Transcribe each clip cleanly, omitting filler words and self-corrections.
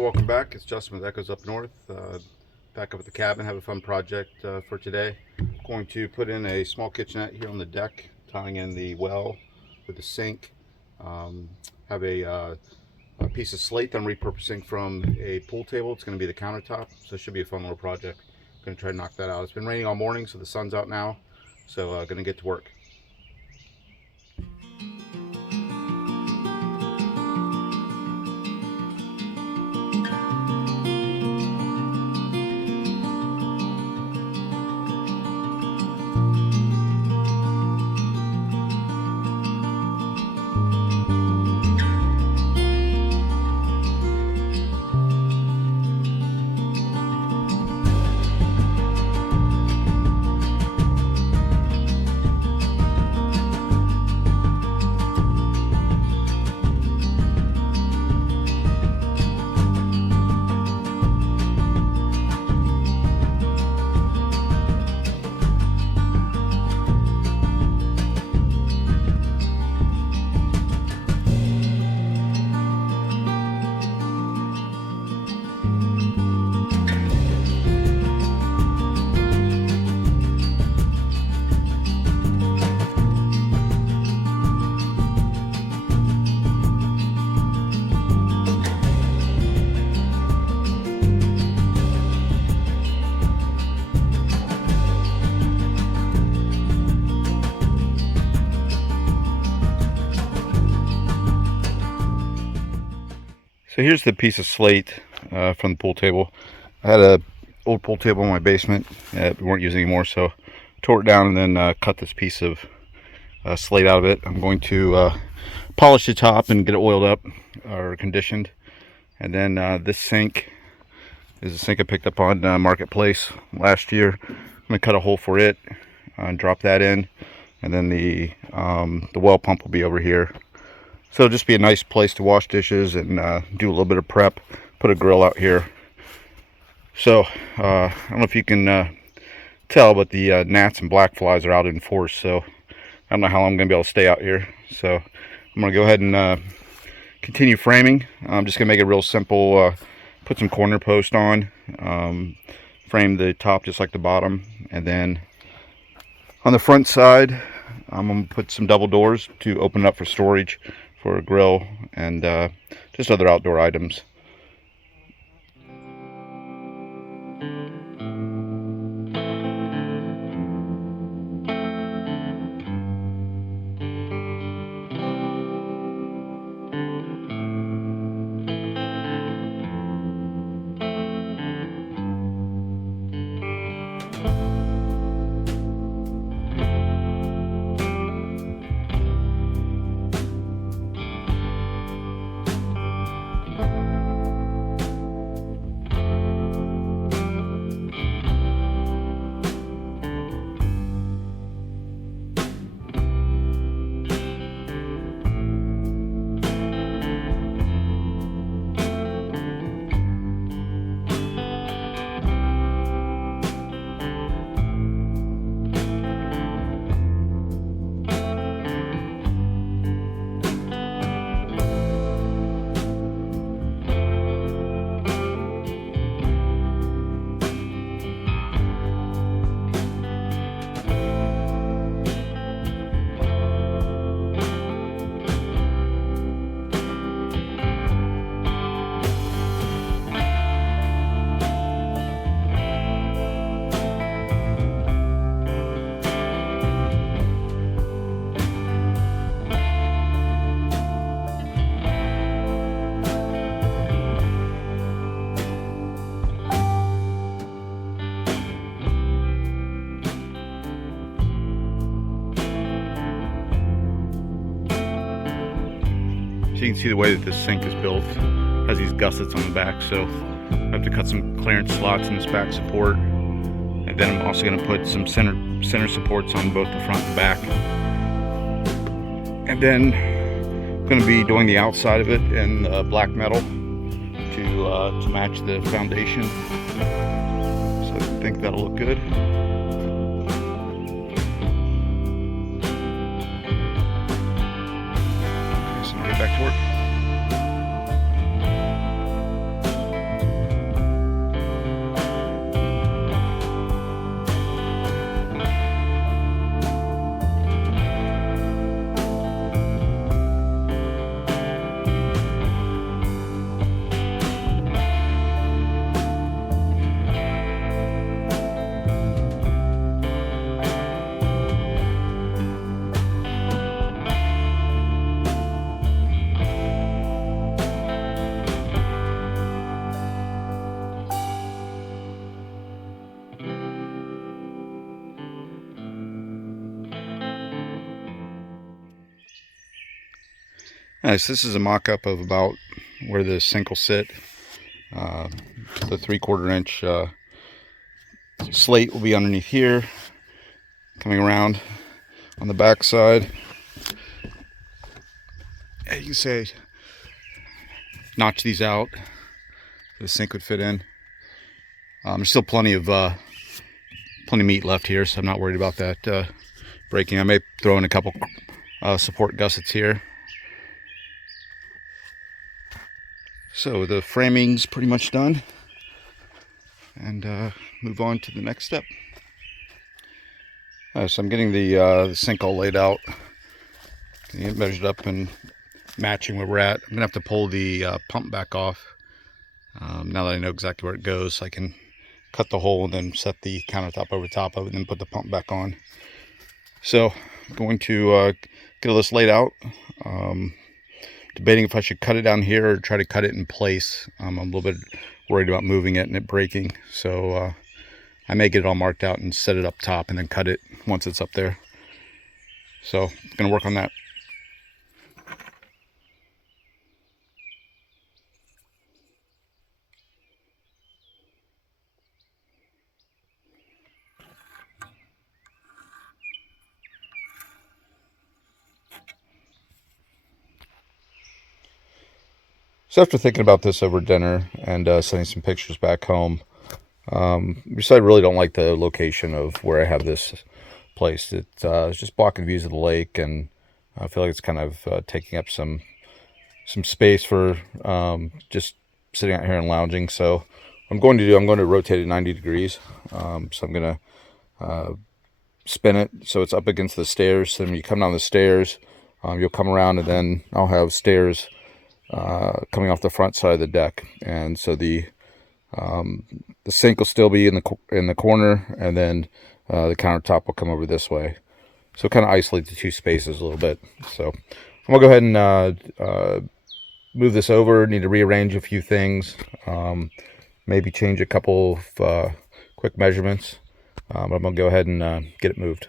Welcome back. It's Justin with Echoes Up North. Back up at the cabin, have a fun project for today. Going to put in a small kitchenette here on the deck, tying in the well with the sink. Have a piece of slate that I'm repurposing from a pool table. It's going to be the countertop, so it should be a fun little project. Going to try to knock that out. It's been raining all morning, so the sun's out now. So going to get to work. So here's the piece of slate from the pool table. I had an old pool table in my basement that we weren't using anymore, so tore it down and then cut this piece of slate out of it. I'm going to polish the top and get it oiled up or conditioned. And then this sink is a sink I picked up on Marketplace last year. I'm going to cut a hole for it and drop that in. And then the well pump will be over here. So it'll just be a nice place to wash dishes and do a little bit of prep. Put a grill out here. So I don't know if you can tell, but the gnats and black flies are out in force. So I don't know how long I'm going to be able to stay out here. So I'm going to go ahead and continue framing. I'm just going to make it real simple. Put some corner post on. Frame the top just like the bottom. And then on the front side, I'm going to put some double doors to open it up for storage, for a grill, and just other outdoor items. So you can see the way that this sink is built. It has these gussets on the back, so I have to cut some clearance slots in this back support. And then I'm also going to put some center supports on both the front and back. And then I'm going to be doing the outside of it in black metal to match the foundation. So I think that'll look good. So I'll get back to work. Nice. This is a mock-up of about where the sink will sit. The 3/4 inch slate will be underneath here, coming around on the back side. You can say, notch these out. The sink would fit in. There's still plenty of meat left here, so I'm not worried about that breaking. I may throw in a couple support gussets here. So the framing's pretty much done, and move on to the next step. So I'm getting the sink all laid out, getting it measured up and matching where we're at. I'm gonna have to pull the pump back off. Now that I know exactly where it goes, I can cut the hole and then set the countertop over top of it and then put the pump back on. So I'm going to get all this laid out. Debating if I should cut it down here or try to cut it in place. I'm a little bit worried about moving it and it breaking, so I may get it all marked out and set it up top and then cut it once it's up there. So I'm gonna work on that. So after thinking about this over dinner and sending some pictures back home, we decided I really don't like the location of where I have this placed. It's just blocking views of the lake, and I feel like it's kind of taking up some space for just sitting out here and lounging. So what I'm going to rotate it 90 degrees. So I'm going to spin it so it's up against the stairs. So when you come down the stairs, you'll come around, and then I'll have stairs coming off the front side of the deck, and so the sink will still be in the corner, and then the countertop will come over this way. So kind of isolate the two spaces a little bit. So I'm gonna go ahead and move this over. Need to rearrange a few things, maybe change a couple of quick measurements, but I'm gonna go ahead and get it moved.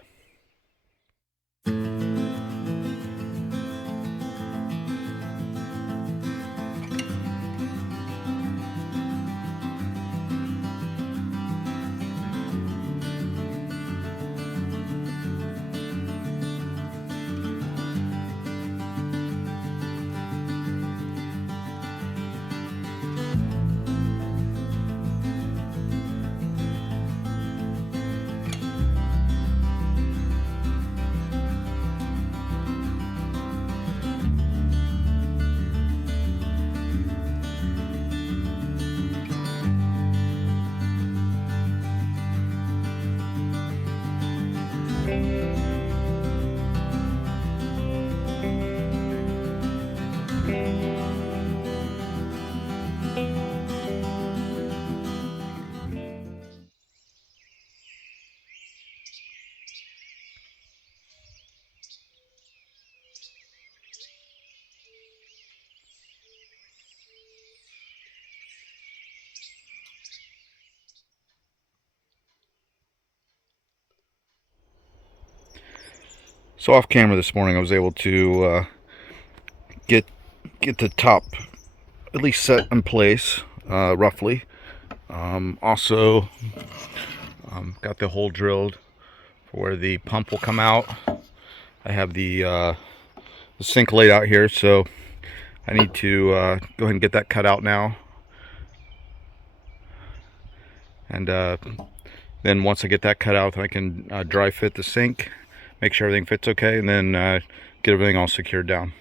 So off camera this morning, I was able to get the top at least set in place, roughly. Also, got the hole drilled for where the pump will come out. I have the sink laid out here, so I need to go ahead and get that cut out now. And then once I get that cut out, I can dry fit the sink, make sure everything fits okay, and then get everything all secured down.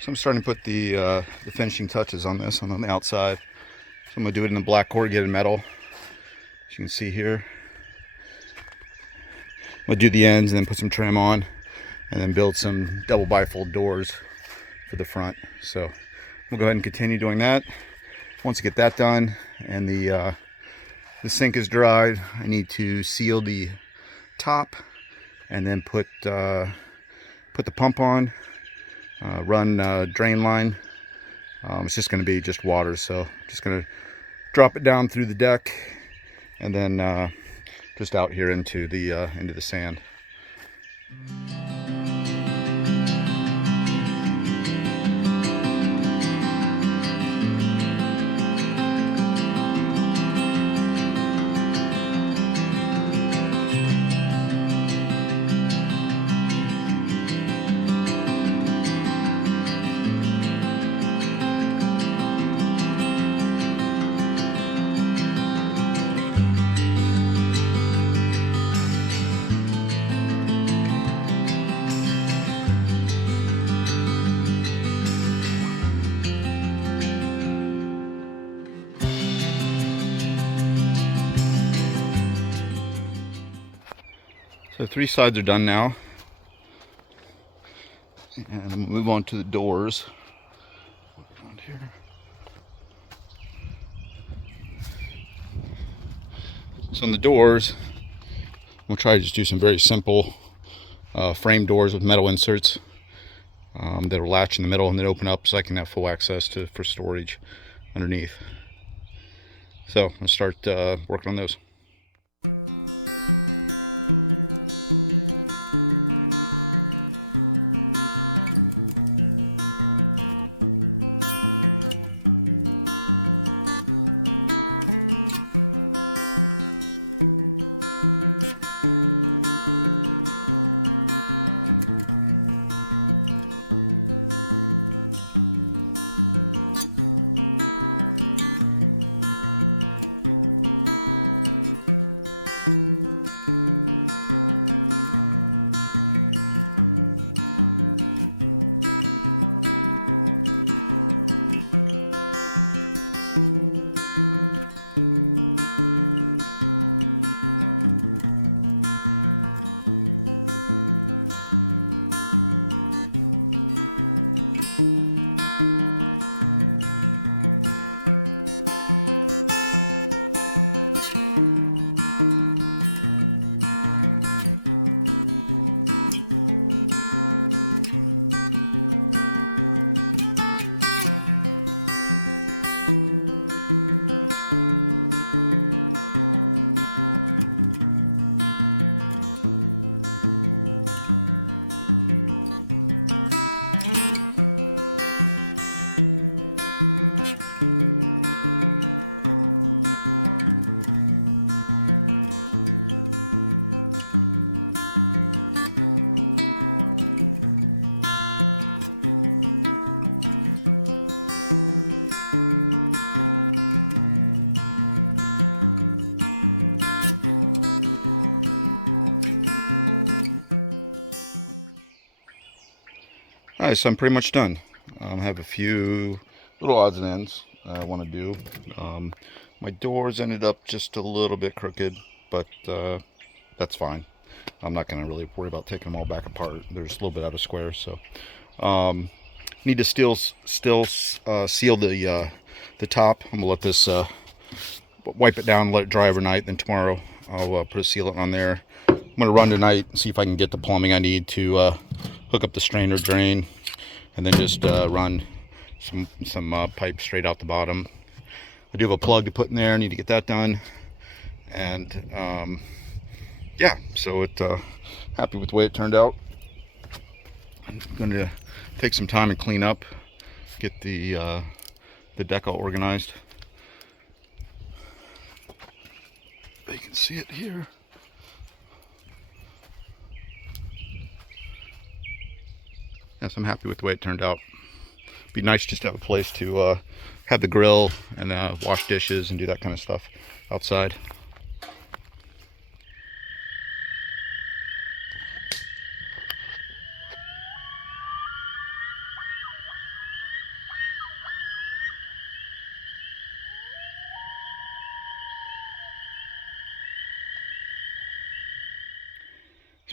So I'm starting to put the finishing touches on this on the outside. So I'm going to do it in the black corrugated metal. As you can see here. I'm going to do the ends and then put some trim on. And then build some double bifold doors for the front. So we'll go ahead and continue doing that. Once I get that done and the sink is dried, I need to seal the top and then put the pump on, run drain line. It's just going to be just water, so I'm just going to drop it down through the deck and then just out here into the sand. So 3 sides are done now, and we'll move on to the doors. Around here. So on the doors, we'll try to just do some very simple frame doors with metal inserts that'll latch in the middle and then open up so I can have full access for storage underneath. So I'll start working on those. Alright, so I'm pretty much done. I have a few little odds and ends I want to do. My doors ended up just a little bit crooked, but that's fine. I'm not going to really worry about taking them all back apart. They're just a little bit out of square, so need to still seal the top. I'm gonna let this wipe it down, let it dry overnight. Then tomorrow I'll put a sealant on there. I'm gonna run tonight and see if I can get the plumbing I need to hook up the strainer drain, and then just run some pipe straight out the bottom. I do have a plug to put in there. I need to get that done, and yeah, so happy with the way it turned out. I'm gonna take some time and clean up, get the deck all organized. You can see it here. Yes, I'm happy with the way it turned out. Be nice just to have a place to have the grill and wash dishes and do that kind of stuff outside.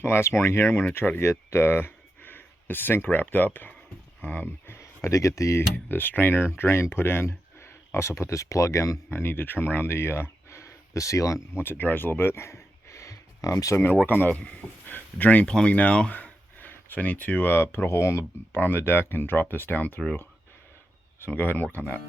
It's my last morning here. I'm going to try to get the sink wrapped up. I did get the strainer drain put in. I also put this plug in. I need to trim around the sealant once it dries a little bit. So I'm going to work on the drain plumbing now. So I need to put a hole in the bottom of the deck and drop this down through. So I'm going to go ahead and work on that.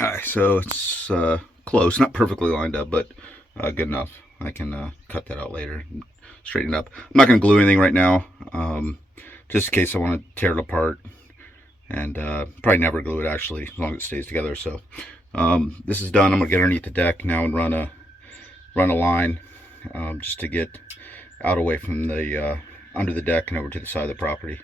Alright, so it's close, not perfectly lined up, but good enough. I can cut that out later and straighten it up. I'm not going to glue anything right now, just in case I want to tear it apart, and probably never glue it actually, as long as it stays together. So this is done. I'm going to get underneath the deck now and run a line just to get out away from the under the deck and over to the side of the property.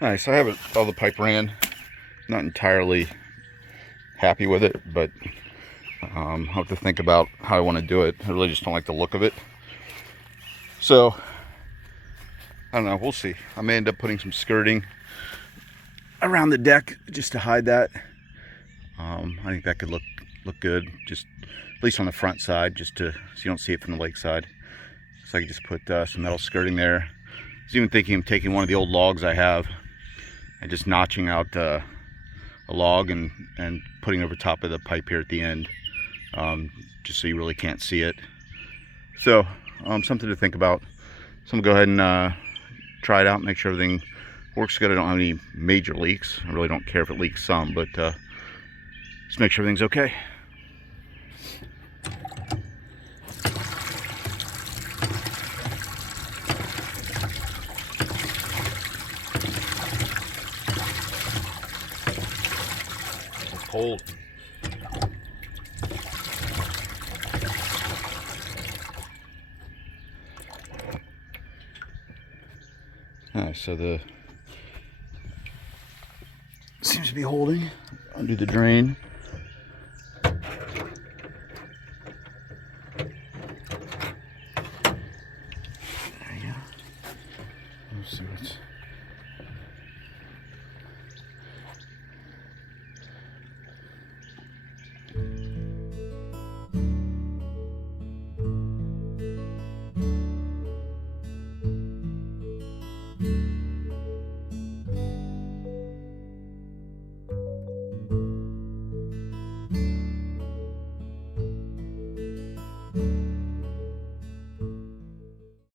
Nice. I haven't, all the pipe ran. Not entirely happy with it, but I'll have to think about how I want to do it. I really just don't like the look of it. So, I don't know. We'll see. I may end up putting some skirting around the deck just to hide that. I think that could look good, just at least on the front side, just so you don't see it from the lake side. So I could just put some metal skirting there. I was even thinking of taking one of the old logs I have and just notching out a log and putting it over top of the pipe here at the end, just so you really can't see it. So something to think about. So I'm gonna go ahead and try it out, make sure everything works good. I don't have any major leaks. I really don't care if it leaks some, but just make sure everything's okay. Cold. Alright, so the seems to be holding. Undo the drain. There you go. Let's see what's